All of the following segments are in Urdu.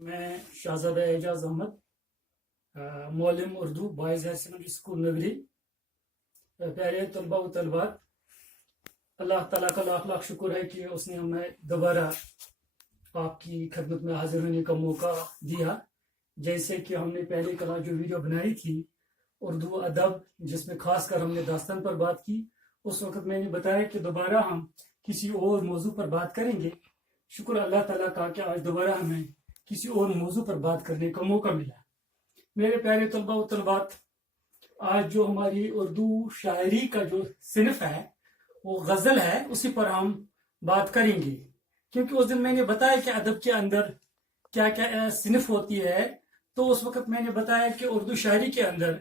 میں شہزادہ اعجاز احمد معلم Urdu boys higher secondary school Nagri پیارے طلباء و طلبات، اللہ تعالیٰ کا لاکھ لاکھ شکر ہے کہ اس نے ہمیں دوبارہ آپ کی خدمت میں حاضر ہونے کا موقع دیا۔ جیسے کہ ہم نے پہلے کل جو ویڈیو بنائی تھی اردو ادب، جس میں خاص کر ہم نے داستان پر بات کی، اس وقت میں نے بتایا کہ دوبارہ ہم کسی اور موضوع پر بات کریں گے۔ شکر اللہ تعالیٰ کا کہ آج دوبارہ ہمیں کسی اور موضوع پر بات کرنے کا موقع ملا۔ میرے پیارے طلباء و طلبات، آج جو ہماری اردو شاعری کا جو صنف ہے وہ غزل ہے، اسی پر ہم بات کریں گے، کیونکہ اس دن میں نے بتایا کہ ادب کے اندر کیا کیا صنف ہوتی ہے۔ تو اس وقت میں نے بتایا کہ اردو شاعری کے اندر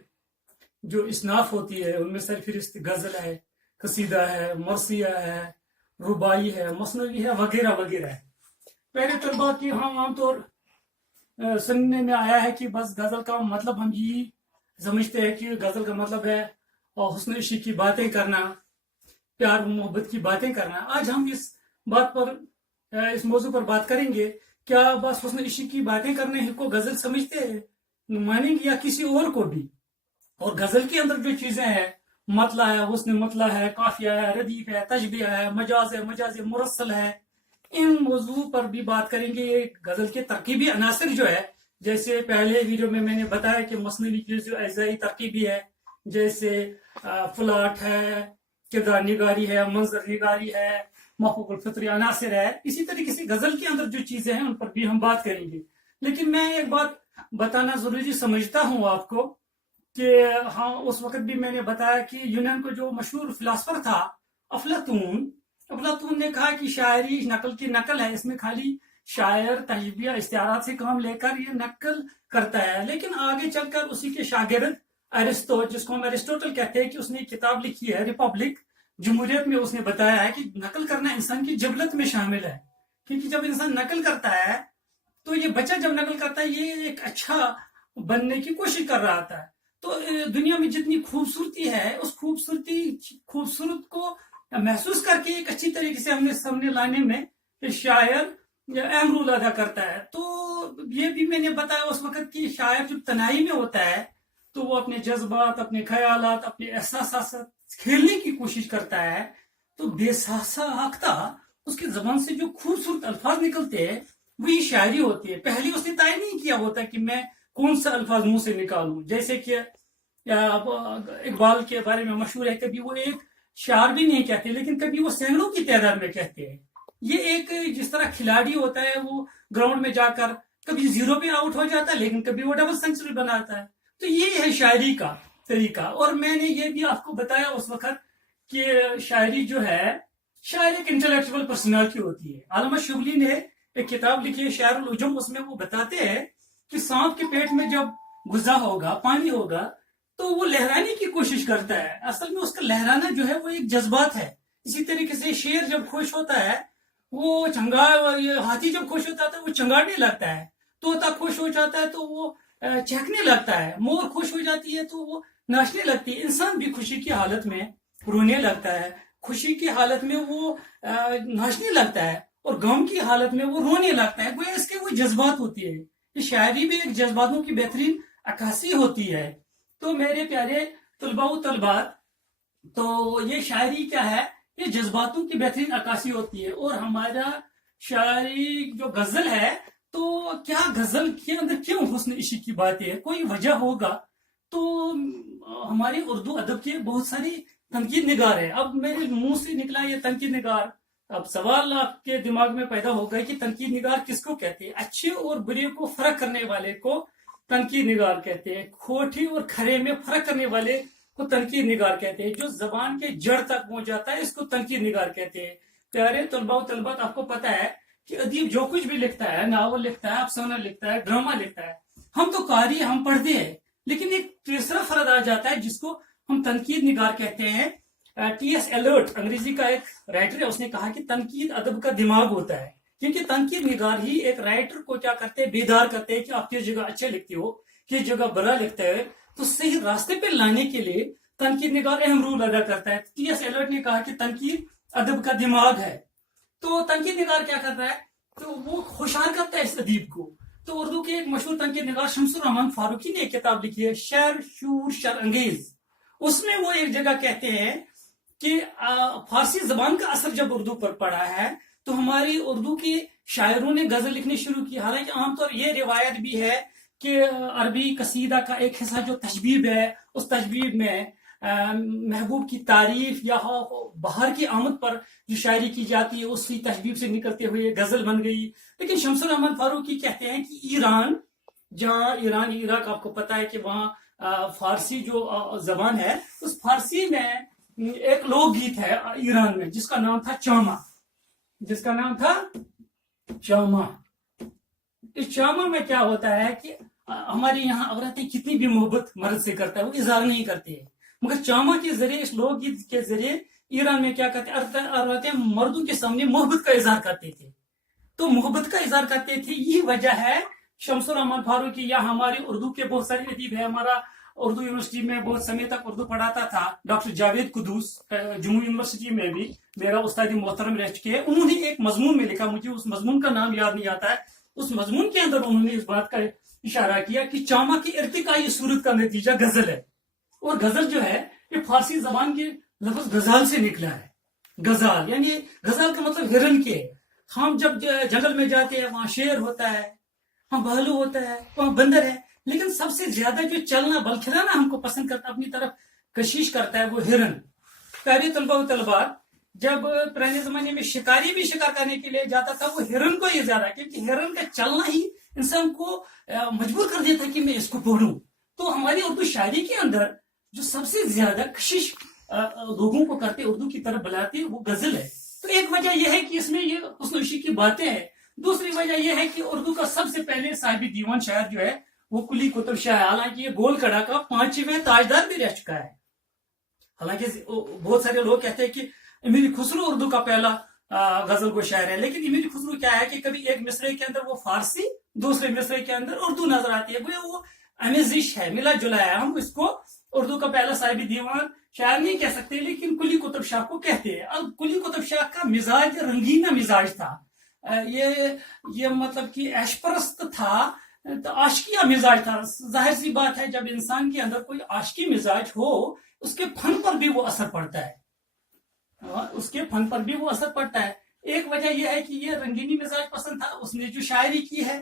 جو اصناف ہوتی ہے ان میں سرفہرست غزل ہے، قصیدہ ہے، مرثیہ ہے، رباعی ہے، مثنوی ہے، وغیرہ وغیرہ ہے۔ پہلے طلباء کی ہم عام طور سننے میں آیا ہے کہ بس غزل کا مطلب ہم یہ سمجھتے ہیں کہ غزل کا مطلب ہے حسن عشق کی باتیں کرنا، پیار و محبت کی باتیں کرنا۔ آج ہم اس بات پر اس موضوع پر بات کریں گے، کیا بس حسن عشق کی باتیں کرنے کو غزل سمجھتے ہیں، مانیں گے، یا کسی اور کو بھی؟ اور غزل کے اندر جو چیزیں ہیں، مطلع ہے، حسن مطلع ہے، قافیہ ہے، ردیف ہے، تشبیہ ہے، مجاز ہے، مجاز مرسل ہے، ان موضوع پر بھی بات کریں گے۔ یہ غزل کے ترکیبی عناصر جو ہے، جیسے پہلے ویڈیو میں نے بتایا کہ مثنوی کی جو اجزائی ترکیبی ہے، جیسے فلاٹ ہے، کردار نگاری ہے، منظر نگاری ہے، محقوق الفطری عناصر ہے، اسی طریقے سے غزل کے اندر جو چیزیں ہیں ان پر بھی ہم بات کریں گے۔ لیکن میں ایک بات بتانا ضروری سمجھتا ہوں آپ کو کہ ہاں، اس وقت بھی میں نے بتایا کہ یونان کو جو مشہور فلاسفر تھا افلاطون نے کہا کہ شاعری نقل کی نقل ہے، اس میں خالی شاعر تشبیہ استعارات سے کام لے کر یہ نقل کرتا ہے۔ لیکن آگے چل کر اسی کے شاگرد ارسطو، جس کو ہم ایرسٹوٹل کہتے ہیں، کہ اس نے ایک کتاب لکھی ہے ریپبلک، جمہوریت میں، اس نے بتایا ہے کہ نقل کرنا انسان کی جبلت میں شامل ہے، کیونکہ جب انسان نقل کرتا ہے تو یہ بچہ جب نقل کرتا ہے یہ ایک اچھا بننے کی کوشش کر رہا تھا۔ تو دنیا میں جتنی خوبصورتی ہے، اس خوبصورت کو محسوس کر کے ایک اچھی طریقے سے ہم نے سامنے لانے میں شاعر اہم رول ادا کرتا ہے۔ تو یہ بھی میں نے بتایا اس وقت کہ شاعر جب تنہائی میں ہوتا ہے تو وہ اپنے جذبات، اپنے خیالات، اپنے احساسات کھیلنے کی کوشش کرتا ہے، تو بے ساختہ اس کی زبان سے جو خوبصورت الفاظ نکلتے ہیں وہی شاعری ہوتی ہے۔ پہلے اس نے طے نہیں کیا ہوتا کہ میں کون سا الفاظ منہ سے نکالوں، جیسے کہ اقبال کے بارے میں مشہور ہے، کبھی وہ ایک شعر بھی نہیں کہتے لیکن کبھی وہ سینکڑوں کی تعداد میں کہتے ہیں۔ یہ ایک جس طرح کھلاڑی ہوتا ہے، وہ گراؤنڈ میں جا کر کبھی زیرو پہ آؤٹ ہو جاتا ہے لیکن کبھی وہ ڈبل سینچری بناتا ہے۔ تو یہ ہے شاعری کا طریقہ۔ اور میں نے یہ بھی آپ کو بتایا اس وقت کہ شاعری جو ہے، شاعر ایک انٹلیکچوئل پرسنالٹی ہوتی ہے۔ علامہ شبلی نے ایک کتاب لکھی ہے شعر العجم، اس میں وہ بتاتے ہیں کہ سانپ کے پیٹ میں جب غذا ہوگا، پانی ہوگا، تو وہ لہرانے کی کوشش کرتا ہے۔ اصل میں اس کا لہرانا جو ہے وہ ایک جذبات ہے۔ اسی طریقے سے شیر جب خوش ہوتا ہے وہ ہاتھی جب خوش ہوتا ہے تو وہ چنگاڑنے لگتا ہے، طوطا خوش ہو جاتا ہے تو وہ چہکنے لگتا ہے، مور خوش ہو جاتی ہے تو وہ ناچنے لگتی ہے۔ انسان بھی خوشی کی حالت میں رونے لگتا ہے، خوشی کی حالت میں وہ ناچنے لگتا ہے، اور غم کی حالت میں وہ رونے لگتا ہے۔ گویا اس کے وہ جذبات ہوتی ہے۔ یہ شاعری بھی ایک جذباتوں کی بہترین عکاسی ہوتی ہے۔ تو میرے پیارے طلباء و طلبات، تو یہ شاعری کیا ہے؟ یہ جذباتوں کی بہترین عکاسی ہوتی ہے۔ اور ہمارا شاعری جو غزل ہے، تو کیا غزل کے اندر کیوں حسن عشق کی باتیں ہے؟ کوئی وجہ ہوگا۔ تو ہماری اردو ادب کے بہت ساری تنقید نگار ہے۔ اب میرے منہ سے نکلا یہ تنقید نگار، اب سوال آپ کے دماغ میں پیدا ہوگا کہ تنقید نگار کس کو کہتے ہیں؟ اچھے اور برے کو فرق کرنے والے کو تنقید نگار کہتے ہیں، کھوٹی اور کھرے میں فرق کرنے والے کو تنقید نگار کہتے ہیں، جو زبان کے جڑ تک پہنچ جاتا ہے اس کو تنقید نگار کہتے ہیں۔ پیارے طلباء و طلبات، آپ کو پتا ہے کہ ادیب جو کچھ بھی لکھتا ہے، ناول لکھتا ہے، افسانہ لکھتا ہے، ڈرامہ لکھتا ہے، ہم تو قاری، ہم پڑھتے ہیں، لیکن ایک تیسرا فرد آ جاتا ہے جس کو ہم تنقید نگار کہتے ہیں۔ ٹی ایس ایلرٹ انگریزی کا ایک رائٹر ہے، اس نے کہا کہ تنقید ادب کا دماغ ہوتا ہے، کیونکہ تنقید نگار ہی ایک رائٹر کو کیا کرتے ہیں؟ بیدار کرتے ہیں کہ آپ کس جگہ اچھے لکھتے ہو، کس جگہ برا لکھتے ہو۔ تو صحیح راستے پہ لانے کے لیے تنقید نگار اہم رول ادا کرتا ہے۔ ٹی ایس ایلرٹ نے کہا کہ تنقید ادب کا دماغ ہے۔ تو تنقید نگار کیا کرتا ہے؟ تو وہ خوشحال کرتا ہے اس ادیب کو، تو اردو کے ایک مشہور تنقید نگار شمس الرحمان فاروقی نے ایک کتاب لکھی ہے شعر شور شر انگیز. اس میں وہ ایک جگہ کہتے ہیں کہ فارسی زبان کا اثر جب اردو پر پڑا ہے تو ہماری اردو کے شاعروں نے غزل لکھنے شروع کی. حالانکہ عام طور یہ روایت بھی ہے کہ عربی قصیدہ کا ایک حصہ جو تشبیب ہے اس تشبیب میں محبوب کی تعریف یا بہار کی آمد پر جو شاعری کی جاتی ہے اس کی تشبیب سے نکلتے ہوئے غزل بن گئی. لیکن شمس الرحمان فاروقی کہتے ہیں کہ ایران، جہاں ایران عراق آپ کو پتا ہے کہ وہاں فارسی جو زبان ہے اس فارسی میں ایک لوک گیت ہے ایران میں جس کا نام تھا چاما. اس چاما میں کیا ہوتا ہے کہ ہمارے یہاں عورتیں کتنی بھی محبت مرد سے کرتا ہے وہ اظہار نہیں کرتی ہے، مگر چاما کے ذریعے اس لوک گیت کے ذریعے ایران میں کیا کرتے عورتیں مردوں کے سامنے محبت کا اظہار کرتے تھے. تو محبت کا اظہار کرتے تھے، یہی وجہ ہے شمس الرحمان فاروقی یا ہماری اردو کے بہت سارے ادیب ہے. ہمارا اردو یونیورسٹی میں بہت سمے تک اردو پڑھاتا تھا ڈاکٹر جاوید قدوس، جموں یونیورسٹی میں بھی میرا استاد محترم رہ چکے ہیں. انہوں نے ایک مضمون میں لکھا، مجھے اس مضمون کا نام یاد نہیں آتا ہے، اس مضمون کے اندر انہوں نے اس بات کا اشارہ کیا کہ چاما کی ارتقائی صورت کا نتیجہ غزل ہے. اور غزل جو ہے یہ فارسی زبان کے لفظ غزال سے نکلا ہے. غزال یعنی غزال کا مطلب ہرن کے. ہم جب جنگل میں جاتے ہیں وہاں شیر ہوتا ہے، وہاں بھالو ہوتا ہے، وہاں بندر ہے، لیکن سب سے زیادہ جو چلنا بل کھلانا ہم کو پسند کرتا اپنی طرف کشش کرتا ہے وہ ہرن. پیارے طلباء و طلبات، جب پرانے زمانے میں شکاری بھی شکار کرنے کے لیے جاتا تھا وہ ہرن کو یہ زیادہ، کیونکہ ہرن کا چلنا ہی انسان کو مجبور کر دیتا ہے کہ میں اس کو پڑھوں. تو ہماری اردو شاعری کے اندر جو سب سے زیادہ کشش لوگوں کو کرتے اردو کی طرف بلاتے وہ غزل ہے. تو ایک وجہ یہ ہے کہ اس میں یہ حسن وشی کی باتیں ہیں. دوسری وجہ یہ ہے کہ اردو کا سب سے پہلے صاحب دیوان شاعر جو ہے وہ قلی قطب شاہ ہے. حالانکہ یہ گول کڑا کا 5ویں تاجدار بھی رہ چکا ہے. حالانکہ بہت سارے لوگ کہتے ہیں کہ امیر خسرو اردو کا پہلا غزل کو شاعر ہے، لیکن امیر خسرو کیا ہے کہ کبھی ایک مصرے کے اندر وہ فارسی، دوسرے مصرے کے اندر اردو نظر آتی ہے. وہ امیزش ہے، ملا جلا ہے. ہم اس کو اردو کا پہلا صاحب دیوان شاعر نہیں کہہ سکتے، لیکن قلی قطب شاہ کو کہتے ہیں. اب قلی قطب شاہ کا مزاج رنگینہ مزاج تھا، یہ مطلب کہ عیش پرست تھا، تو عاشقیہ مزاج تھا. ظاہر سی بات ہے جب انسان کے اندر کوئی عاشقی مزاج ہو اس کے فن پر بھی وہ اثر پڑتا ہے، ایک وجہ یہ ہے کہ یہ رنگینی مزاج پسند تھا. اس نے جو شاعری کی ہے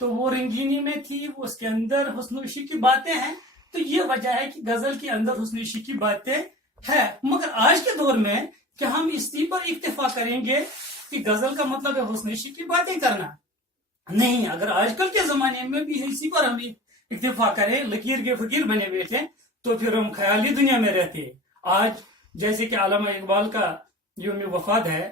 تو وہ رنگینی میں تھی، وہ اس کے اندر حسن وشی کی باتیں ہیں. تو یہ وجہ ہے کہ غزل کے اندر حسن وشی کی باتیں ہیں. مگر آج کے دور میں کہ ہم اسی پر اکتفا کریں گے کہ غزل کا مطلب ہے حسن وشی کی باتیں کرنا؟ نہیں. اگر آج کل کے زمانے میں بھی اسی پر ہم اکتفا کریں، لکیر کے فقیر بنے بیٹھے، تو پھر ہم خیالی دنیا میں رہتے. آج جیسے کہ علامہ اقبال کا یوم وفات ہے،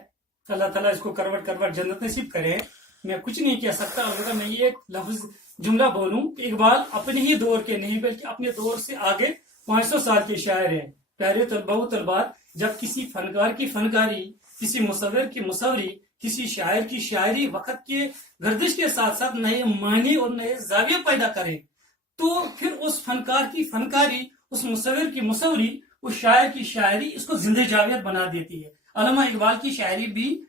اللہ تعالیٰ اس کو کروٹ کروٹ جنت نصیب کرے. میں کچھ نہیں کہہ سکتا، البتہ میں یہ ایک لفظ جملہ بولوں کہ اقبال اپنے ہی دور کے نہیں بلکہ اپنے دور سے آگے 500 سال کے شاعر ہیں. پیارے طلباء و طلبات، جب کسی فنکار کی فنکاری، کسی مصور کی مصوری، کسی شاعر کی شاعری وقت کے گردش کے ساتھ ساتھ نئے معنی اور نئے زاویے پیدا کرے تو پھر اس فنکار کی فنکاری، اس مصور کی مصوری، اس شاعر کی شاعری اس کو زندہ جاوید بنا دیتی ہے. علامہ اقبال کی شاعری بھی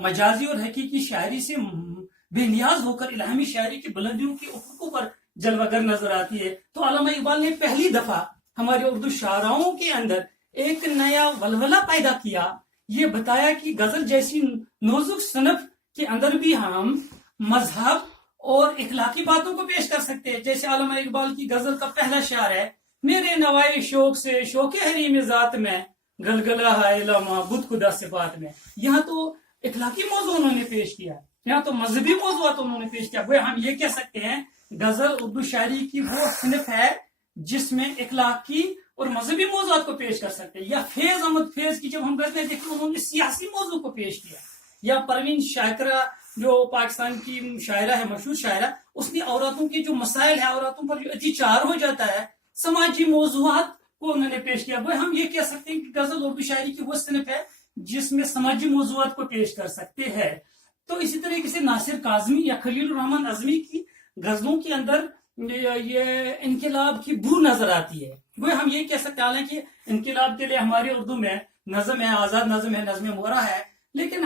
مجازی اور حقیقی شاعری سے بے نیاز ہو کر الہامی شاعری کی بلندیوں کے افقوں پر جلوہ گر نظر آتی ہے. تو علامہ اقبال نے پہلی دفعہ ہمارے اردو شاعراؤں کے اندر ایک نیا ولولہ پیدا کیا. یہ بتایا کہ غزل جیسی نازک صنف کے اندر بھی ہم مذہب اور اخلاقی باتوں کو پیش کر سکتے ہیں. جیسے علامہ اقبال کی غزل کا پہلا شعر ہے، میرے نوائے شوق سے شوق حریم ذات میں، گلگلہ ہے علامہ بدھ خدا صفات میں. یہاں تو اخلاقی موضوع انہوں نے پیش کیا، یہاں تو مذہبی موضوعات انہوں نے پیش کیا. وہ ہم یہ کہہ سکتے ہیں غزل اردو شاعری کی وہ صنف ہے جس میں اخلاقی اور مذہبی موضوعات کو پیش کر سکتے ہیں. یا فیض احمد فیض کی جب ہم غزلیں دیکھیں انہوں نے سیاسی موضوع کو پیش کیا. یا پروین شاکرہ جو پاکستان کی شاعرہ ہے، مشہور شاعرہ، اس نے عورتوں کے جو مسائل ہیں، عورتوں پر جو اتیچار ہو جاتا ہے، سماجی موضوعات کو انہوں نے پیش کیا. وہ ہم یہ کہہ سکتے ہیں کہ غزل اردو شاعری کی وہ صنف ہے جس میں سماجی موضوعات کو پیش کر سکتے ہیں. تو اسی طریقے سے ناصر کاظمی یا خلیل الرحمن عظمی کی غزلوں کے اندر یہ انقلاب کی بو نظر آتی ہے. وہ ہم یہ کہہ سکتے ہیں، حالانکہ انقلاب کے لیے ہماری اردو میں نظم ہے، آزاد نظم ہے، نظم مورا ہے، لیکن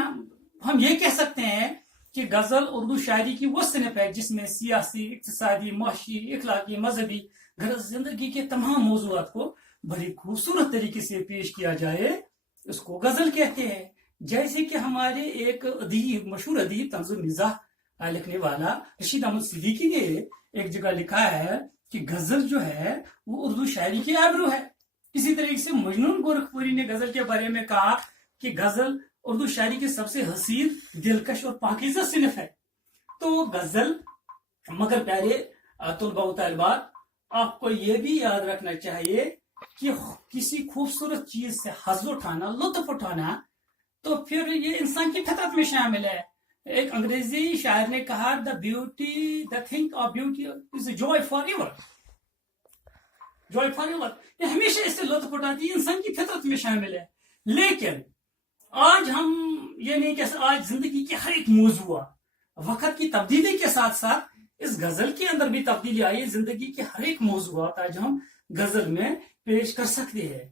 ہم یہ کہہ سکتے ہیں کہ غزل اردو شاعری کی وہ صنف ہے جس میں سیاسی، اقتصادی، معاشی، اخلاقی، مذہبی غرض زندگی کے تمام موضوعات کو بڑی خوبصورت طریقے سے پیش کیا جائے اس کو غزل کہتے ہیں. جیسے کہ ہمارے ایک ادیب، مشہور ادیب، طنز مزاح لکھنے والا رشید احمد صدیقی نے ایک جگہ لکھا ہے کہ غزل جو ہے وہ اردو شاعری کی آبرو ہے. اسی طریقے سے مجنون گورکھپوری نے غزل کے بارے میں کہا کہ غزل اردو شاعری کی سب سے حسین، دلکش اور پاکیزہ صنف ہے. تو غزل، مگر پیارے طلباء و طالبات، آپ کو یہ بھی یاد رکھنا چاہیے کہ کسی خوبصورت چیز سے حظ اٹھانا، لطف اٹھانا، تو پھر یہ انسان کی فطرت میں شامل ہے. ایک انگریزی شاعر نے کہا the thing of beauty is joy for ever. Joy for ever, یہ ہمیشہ اس سے لطف اٹھاتی ہے، انسان کی فطرت میں شامل ہے. لیکن آج ہم یہ نہیں کہ آج زندگی کے ہر ایک موضوع، وقت کی تبدیلی کے ساتھ ساتھ اس غزل کے اندر بھی تبدیلی آئی. زندگی کے ہر ایک موضوعات آج ہم غزل میں پیش کر سکتے ہیں.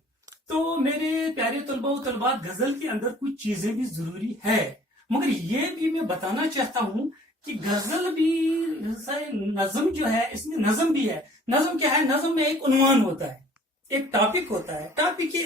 تو میرے پیارے طلباء و طالبات، غزل کے اندر کچھ چیزیں بھی ضروری ہے، مگر یہ بھی میں بتانا چاہتا ہوں کہ غزل بھی نظم جو ہے، اس میں نظم بھی ہے. نظم کیا ہے؟ نظم میں ایک عنوان ہوتا ہے، ایک ٹاپک ہوتا ہے، ٹاپک کے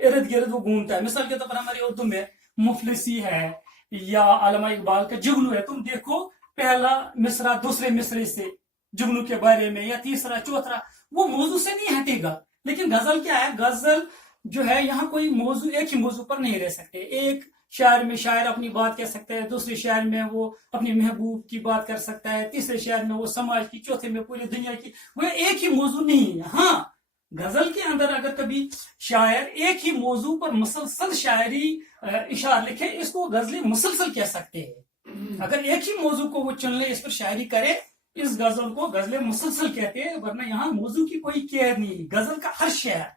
ارد گرد وہ گھومتا ہے. مثال کے طور پر ہماری اردو میں مفلسی ہے یا علامہ اقبال کا جگنو ہے. تم دیکھو پہلا مصرع دوسرے مصرے سے جگنو کے بارے میں، یا تیسرا چوتھا، وہ موضوع سے نہیں ہٹے گا. لیکن غزل کیا ہے؟ غزل جو ہے یہاں کوئی موضوع، ایک ہی موضوع پر نہیں رہ سکتے. ایک شاعر میں شاعر اپنی بات کہہ سکتا ہے، دوسرے شاعر میں وہ اپنی محبوب کی بات کر سکتا ہے، تیسرے شاعر میں وہ سماج کی، چوتھے میں پوری دنیا کی. وہ ایک ہی موضوع نہیں ہے. ہاں، غزل کے اندر اگر کبھی شاعر ایک ہی موضوع پر مسلسل شاعری اشعار لکھے، اس کو غزل مسلسل کہہ سکتے ہیں. اگر ایک ہی موضوع کو وہ چن لے، اس پر شاعری کرے، اس غزل کو غزل مسلسل کہتے ہیں. ورنہ یہاں موضوع کی کوئی قید نہیں. غزل کا ہر شعر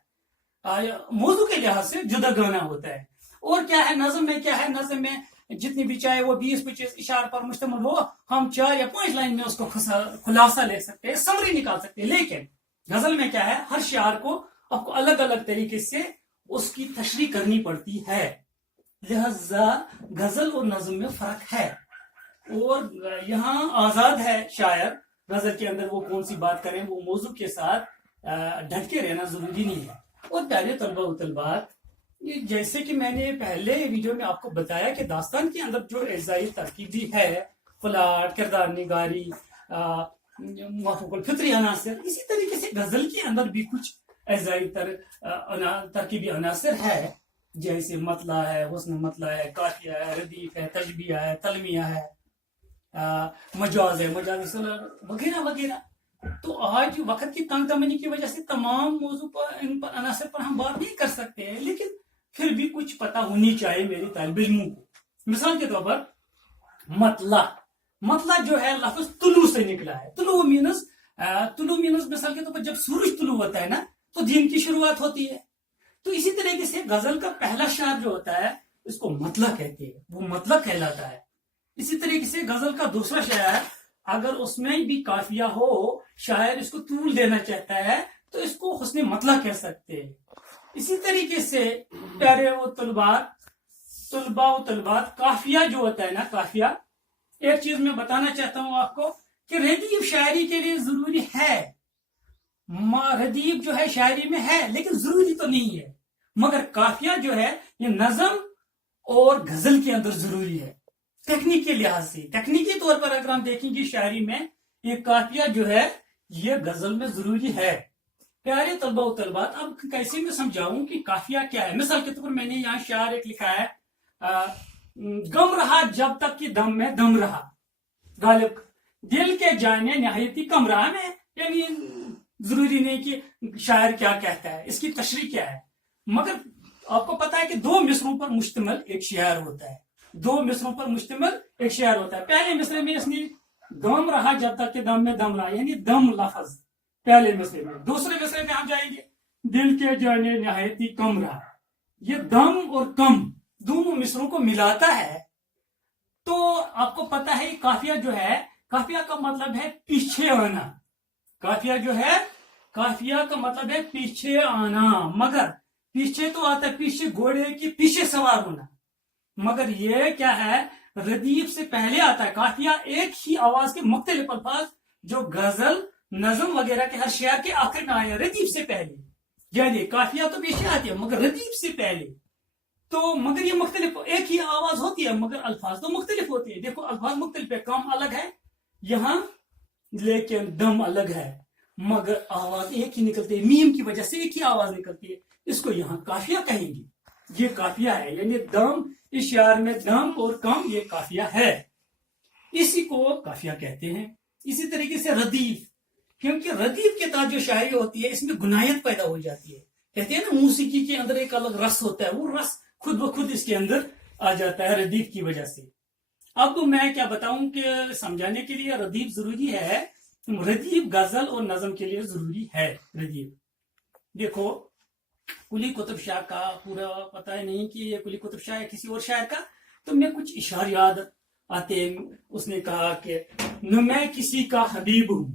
موضوع کے لحاظ سے جدا گانا ہوتا ہے. اور کیا ہے نظم میں؟ کیا ہے نظم میں؟ جتنی بھی چاہے وہ 20-25 اشعار پر مشتمل ہو، ہم 4 یا 5 لائن میں اس کو خلاصہ لے سکتے ہیں، سمری نکال سکتے ہیں. لیکن غزل میں کیا ہے؟ ہر شعر کو آپ کو الگ الگ طریقے سے اس کی تشریح کرنی پڑتی ہے. لہذا غزل اور نظم میں فرق ہے. اور یہاں آزاد ہے شاعر، غزل کے اندر وہ کون سی بات کریں، وہ موضوع کے ساتھ ڈٹ کے رہنا ضروری نہیں ہے. اور پیارے طلباء و طالبات، جیسے کہ میں نے پہلے ویڈیو میں آپ کو بتایا کہ داستان کے اندر جو اعزائی ترکیبی ہے، پلاٹ، کردار نگاری، موافق الفطری عناصر، اسی طریقے سے غزل کے اندر بھی کچھ اعزائی ترکیبی عناصر ہے. جیسے مطلع ہے، حسن مطلع ہے، قافیہ ہے، ردیف ہے، تشبیہ ہے، تلمیہ ہے، مجاز ہے، مجازی صلاح وغیرہ وغیرہ. تو آج وقت کی تنگ دامنی کی وجہ سے تمام موضوع پر، ان پر عناصر پر ہم بات نہیں کر سکتے ہیں، لیکن پھر بھی کچھ پتہ ہونی چاہیے میرے طالب علموں کو. مثال کے طور پر مطلع جو ہے لفظ طلوع سے نکلا ہے. طلوع مینز مثال کے طور پر جب سورج طلوع ہوتا ہے نا، تو دن کی شروعات ہوتی ہے. تو اسی طریقے سے غزل کا پہلا شعر جو ہوتا ہے، اس کو مطلع کہتے ہیں، وہ مطلع کہلاتا ہے. اسی طریقے سے غزل کا دوسرا شعر، اگر اس میں بھی قافیہ ہو، شاعر اس کو طول دینا چاہتا ہے، تو اس کو حسن مطلع کہہ سکتے ہیں. اسی طریقے سے پیارے و طلباء و طالبات، قافیہ جو ہوتا ہے نا، قافیہ، ایک چیز میں بتانا چاہتا ہوں آپ کو کہ ردیف شاعری کے لیے ضروری ہے. ردیف جو ہے شاعری میں ہے، لیکن ضروری تو نہیں ہے. مگر قافیہ جو ہے یہ نظم اور غزل کے اندر ضروری ہے. تکنیک کے لحاظ سے، تکنیکی طور پر اگر ہم دیکھیں گے شاعری میں، یہ قافیہ جو ہے یہ غزل میں ضروری ہے. پیارے طلباء و طالبات، اب کیسے میں سمجھاؤں کہ قافیہ کیا ہے؟ مثال کے طور پر میں نے یہاں شعر ایک لکھا ہے، غم رہا جب تک کہ دم میں دم رہا، غالب دل کے جانے نہایتی کم رہا. میں یعنی ضروری نہیں کہ شاعر کیا کہتا ہے، اس کی تشریح کیا ہے، مگر آپ کو پتا ہے کہ 2 مصروں پر مشتمل ایک شعر ہوتا ہے. 2 مصروں پر مشتمل ایک شعر ہوتا ہے. پہلے مصرے میں اس نے دم رہا جب تک کہ دم میں دم رہا، یعنی دم لفظ پہلے مصرے میں. دوسرے مصرے میں ہم جائیں گے، دل کے جانے نہایتی کم رہا. یہ دم اور کم دونوں مصروں کو ملاتا ہے. تو آپ کو پتا ہے قافیہ جو ہے، قافیہ کا مطلب ہے پیچھے آنا. قافیہ جو ہے، قافیہ کا مطلب ہے پیچھے آنا. مگر پیچھے تو آتا ہے، پیچھے گھوڑے کے پیچھے سوار ہونا. مگر یہ کیا ہے؟ ردیف سے پہلے آتا ہے قافیہ ایک ہی آواز کے مختلف الفاظ جو غزل نظم وغیرہ کے ہر شعر کے آخر میں آئے ردیف سے پہلے. یعنی قافیہ تو پیچھے آتی ہے مگر ردیف سے پہلے. تو مگر یہ مختلف ایک ہی آواز ہوتی ہے مگر الفاظ تو مختلف ہوتے ہیں. دیکھو الفاظ مختلف ہے, کام الگ ہے یہاں لیکن دم الگ ہے مگر آواز ایک ہی نکلتی ہے, میم کی وجہ سے ایک ہی آواز نکلتی ہے. اس کو یہاں قافیہ کہیں گے. یہ قافیہ ہے یعنی دم اس شعر میں دم اور کام یہ قافیہ ہے, اسی کو قافیہ کہتے ہیں. اسی طریقے سے ردیف, کیونکہ ردیف کے تحت جو شاعری ہوتی ہے اس میں گنایت پیدا ہو جاتی ہے. کہتے ہیں نا موسیقی کے اندر ایک الگ رس ہوتا ہے, وہ رس خود بخود اس کے اندر آ جاتا ہے ردیف کی وجہ سے. اب تو میں کیا بتاؤں کہ سمجھانے کے لیے ردیف ضروری ہے. ردیف غزل اور نظم کے لیے ضروری ہے ردیف. دیکھو قلی قطب شاہ کا پورا پتہ ہے نہیں کہ یہ قلی قطب شاہ ہے کسی اور شاعر کا, تو میں کچھ اشعار یاد آتے ہیں. اس نے کہا کہ نہ میں کسی کا حبیب ہوں.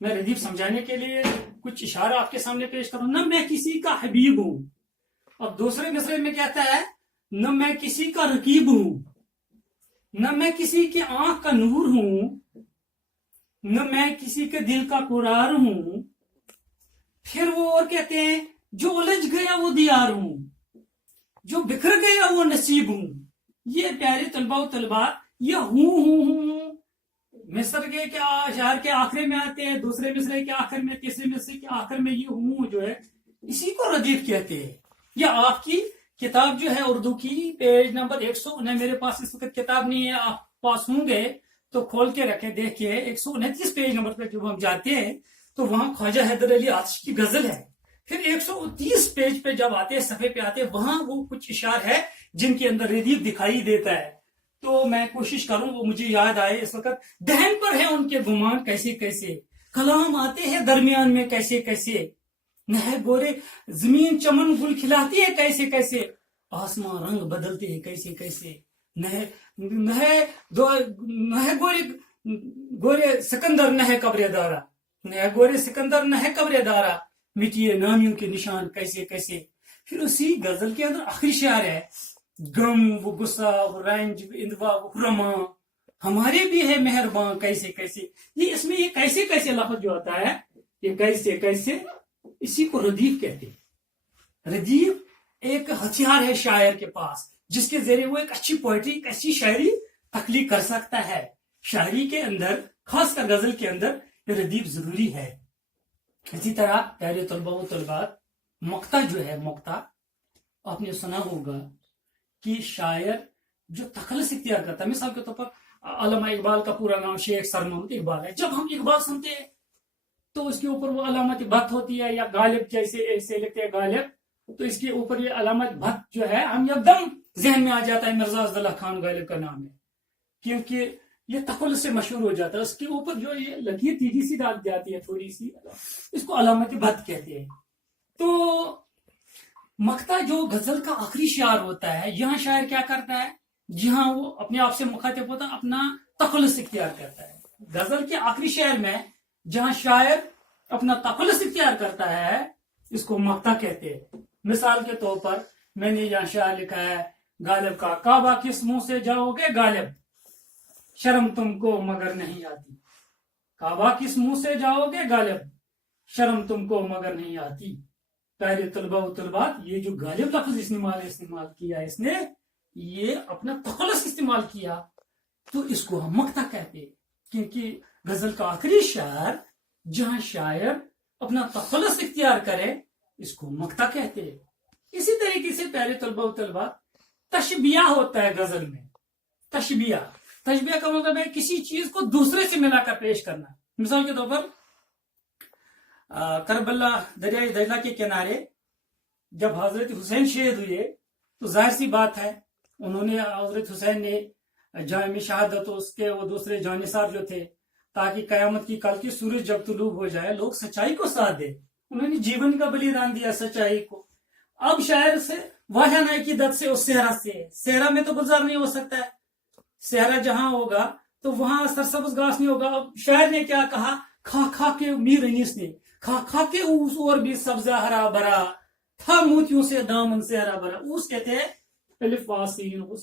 میں ردیف سمجھانے کے لیے کچھ اشارہ آپ کے سامنے پیش کروں. نہ میں کسی کا حبیب ہوں. اب دوسرے مصرے میں کہتا ہے نہ میں کسی کا رقیب ہوں, نہ میں کسی کی آنکھ کا نور ہوں, نہ میں کسی کے دل کا قرار ہوں. پھر وہ اور کہتے ہیں جو الجھ گیا وہ دیار ہوں, جو بکھر گیا وہ نصیب ہوں. یہ پیارے طلبہ و طلبات یہ ہوں مصر کے شعر کے آخر میں آتے ہیں, دوسرے مصرے کے آخر میں, تیسرے مصرے کے آخر میں یہ ہوں جو ہے اسی کو ردیف کہتے ہیں. یہ آپ کی کتاب جو ہے اردو کی پیج نمبر 129, میرے پاس اس وقت کتاب نہیں ہے, آپ پاس ہوں گے تو کھول کے رکھیں دیکھیے 129 پیج نمبر پہ جب ہم جاتے ہیں تو وہاں خواجہ حیدر علی آتشی کی غزل ہے. پھر 130 پیج پہ جب آتے ہیں صفحے پہ آتے ہیں وہاں وہ کچھ اشعار ہے جن کے اندر ردیف دکھائی دیتا ہے. تو میں کوشش کروں وہ مجھے یاد آئے اس وقت. دہن پر ہے ان کے گمان کیسے کیسے, کلام آتے ہیں درمیان میں کیسے کیسے, نہ گورے زمین چمن گل کھلاتی ہے کیسے کیسے, آسمان رنگ بدلتے ہیں کیسے کیسے, نہ گورے سکندر نہ قبر دارا, نہ گورے سکندر نہ قبر دارا, مٹیے نامیوں کے نشان کیسے کیسے. پھر اسی غزل کے اندر آخری شعر ہے غم و غصہ و رنج و اندوا و خرما ہمارے بھی ہے مہرباں کیسے کیسے. یہ اس میں یہ کیسے کیسے لفظ جو آتا ہے یہ کیسے کیسے, اسی کو ردیف کہتے ہیں. ردیف ایک ہتھیار ہے شاعر کے پاس جس کے ذریعے وہ ایک اچھی پوئٹری ایک اچھی شاعری تخلیق کر سکتا ہے. شاعری کے اندر خاص کر غزل کے اندر یہ ردیف ضروری ہے. اسی طرح پیارے طلبہ و طلبات مقطع جو ہے, مقطع آپ نے سنا ہوگا کہ شاعر جو تخلص اختیار کرتا ہے, مثال کے طور پر علامہ اقبال کا پورا نام شیخ سر محمد اقبال ہے. جب ہم اقبال سنتے ہیں تو اس کے اوپر وہ علامت بھت ہوتی ہے, یا غالب جیسے ایسے لکھتے ہیں غالب, تو اس کے اوپر یہ علامت بھت جو ہے ہم ایک دم ذہن میں آ جاتا ہے مرزا افضل اللہ خان غالب کا نام ہے, کیونکہ یہ تخلص سے مشہور ہو جاتا ہے. اس کے اوپر جو یہ لکیر تیزی سی ڈال جاتی ہے تھوڑی سی, اس کو علامت بھت کہتے ہیں. تو مقطع جو غزل کا آخری شعر ہوتا ہے, یہاں شاعر کیا کرتا ہے, جہاں وہ اپنے آپ سے مخاطب ہوتا ہے, اپنا تخلص اختیار کرتا ہے. غزل کے آخری شعر میں جہاں شاعر اپنا تخلص اختیار کرتا ہے اس کو مقطع کہتے ہیں. مثال کے طور پر میں نے یہاں شعر لکھا ہے غالب کا, کعبہ کس منہ سے جاؤ گے غالب, شرم تم کو مگر نہیں آتی. کعبہ کس منہ سے جاؤ گے غالب, شرم تم کو مگر نہیں آتی. پیارے طلبہ و طلبات یہ جو غالب لفظ استعمال کیا اس نے, یہ اپنا تخلص استعمال کیا, تو اس کو ہم مقطع کہتے ہیں. کیونکہ غزل کا آخری شعر جہاں شاعر اپنا تخلص اختیار کرے اس کو مقطع کہتے ہیں. اسی طریقے سے پیارے طلبہ و طلبات تشبیہ ہوتا ہے غزل میں. تشبیہ کا مطلب ہے کسی چیز کو دوسرے سے ملا کر پیش کرنا. مثال کے طور پر کربلا دریائے دجلہ کے کنارے جب حضرت حسین شہید ہوئے تو ظاہر سی بات ہے انہوں نے حضرت حسین نے جام شہادت اس کے وہ دوسرے جانثار جو تھے, تاکہ قیامت کی کل کی سورج جب طلوع ہو جائے لوگ سچائی کو ساتھ دے, انہوں نے جیون کا بلیدان دیا سچائی کو. اب شاعر سے واحد عقیدت سے اس صحرا میں تو گزار نہیں ہو سکتا ہے. صحرا جہاں ہوگا تو وہاں سرسبز گھاس نہیں ہوگا. اب شاعر نے کیا کہا, کھا کھا کے میر انیس نے کھا کھا کے اوس اور بھی سبزہ ہرا بھرا تھا موتیوں سے دامن سے ہرا بھرا. اوس کہتے ہیں الف واسین اوس,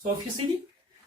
100%।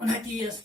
29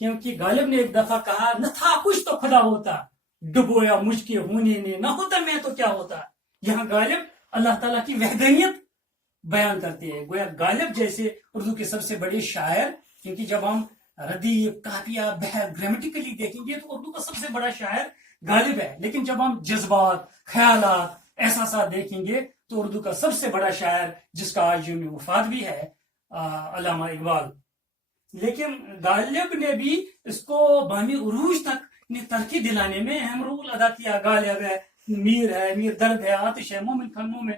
کیونکہ غالب نے ایک دفعہ کہا نہ تھا کچھ تو خدا ہوتا، ڈبویا مجھ کے ہونے نے، نہ ہوتا میں تو کیا ہوتا۔ یہاں غالب اللہ تعالیٰ کی وحدانیت بیان کرتے ہیں، گویا غالب جیسے اردو کے سب سے بڑے شاعر، کیونکہ جب ہم ردیف، قافیہ، بحر، گرامیٹیکلی دیکھیں گے تو اردو کا سب سے بڑا شاعر غالب ہے، لیکن جب ہم جذبات، خیالات، احساسات دیکھیں گے تو اردو کا سب سے بڑا شاعر، جس کا آج یوم وفات بھی ہے، علامہ اقبال۔ لیکن غالب نے بھی اس کو بامی عروج تک ترقی دلانے میں اہم رول ادا کیا۔ غالب ہے، میر ہے، میر درد ہے، آتش ہے، مومن خان مومن۔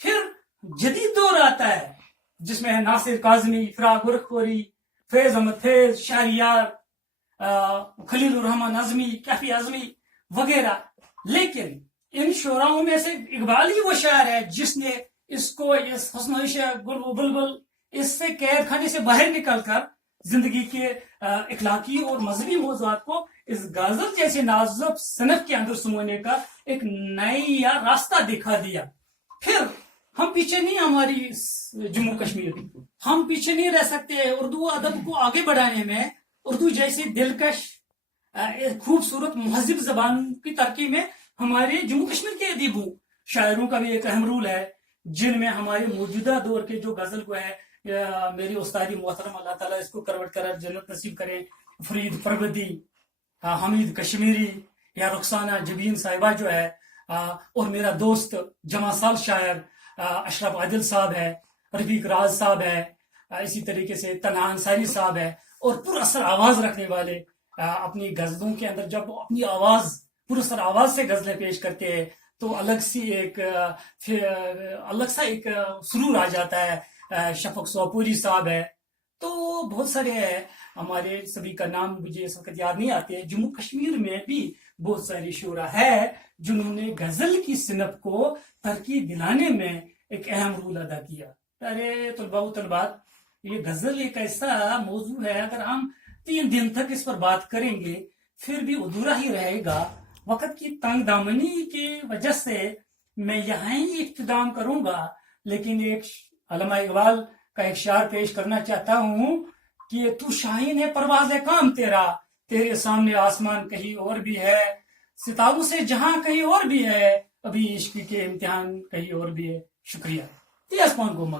پھر جدید دور آتا ہے جس میں ہے ناصر کاظمی، فراق گورکھپوری، فیض احمد فیض، شہریار، خلیل الرحمن اعظمی، کیفی اعظمی وغیرہ۔ لیکن ان شعراؤں میں سے اقبال ہی وہ شاعر ہے جس نے اس کو، اس حسن و عشق، گل و بلبل، اس سے قید خانے سے باہر نکل کر زندگی کے اخلاقی اور مذہبی موضوعات کو اس غزل جیسے نازک صنف کے اندر سمونے کا ایک نیا راستہ دکھا دیا۔ پھر ہم پیچھے نہیں، ہماری جموں کشمیر ہم پیچھے نہیں رہ سکتے اردو ادب کو آگے بڑھانے میں۔ اردو جیسی دلکش، خوبصورت، مہذب زبان کی ترقی میں ہمارے جموں کشمیر کے ادیبوں، شاعروں کا بھی ایک اہم رول ہے، جن میں ہمارے موجودہ دور کے جو غزل کو ہے، میری استادی محترم، اللہ تعالیٰ اس کو کروٹ کر جنت نصیب کرے، فرید پروردی، حمید کشمیری، یا رخسانہ جبین صاحبہ جو ہے، اور میرا دوست جمع سال شاعر اشرف عادل صاحب ہے، رفیق راز صاحب ہے، اسی طریقے سے تنہا انصاری صاحب ہے، اور پر اثر آواز رکھنے والے اپنی غزلوں کے اندر جب اپنی آواز، پر اثر آواز سے غزلیں پیش کرتے ہیں تو الگ سا ایک سرور آ جاتا ہے۔ شفق سوپوری صاحب ہے، تو بہت سارے ہیں، ہمارے سبھی کا نام مجھے اس وقت یاد نہیں آتے۔ جموں کشمیر میں بھی بہت ساری شعراء ہے جنہوں نے غزل کی صنف کو ترقی دلانے میں ایک اہم رول ادا کیا۔ ارے طلباء و طلبات، یہ غزل ایک ایسا موضوع ہے، اگر ہم 3 دن تک اس پر بات کریں گے پھر بھی ادھورا ہی رہے گا۔ وقت کی تنگ دامنی کی وجہ سے میں یہاں ہی اختتام کروں گا، لیکن ایک علامہ اقبال کا ایک شعر پیش کرنا چاہتا ہوں کہ تو شاہین ہے پرواز کام تیرا، تیرے سامنے آسمان کہیں اور بھی ہے، ستاروں سے جہاں کہیں اور بھی ہے، ابھی عشق کے امتحان کہیں اور بھی ہے۔ شکریہ۔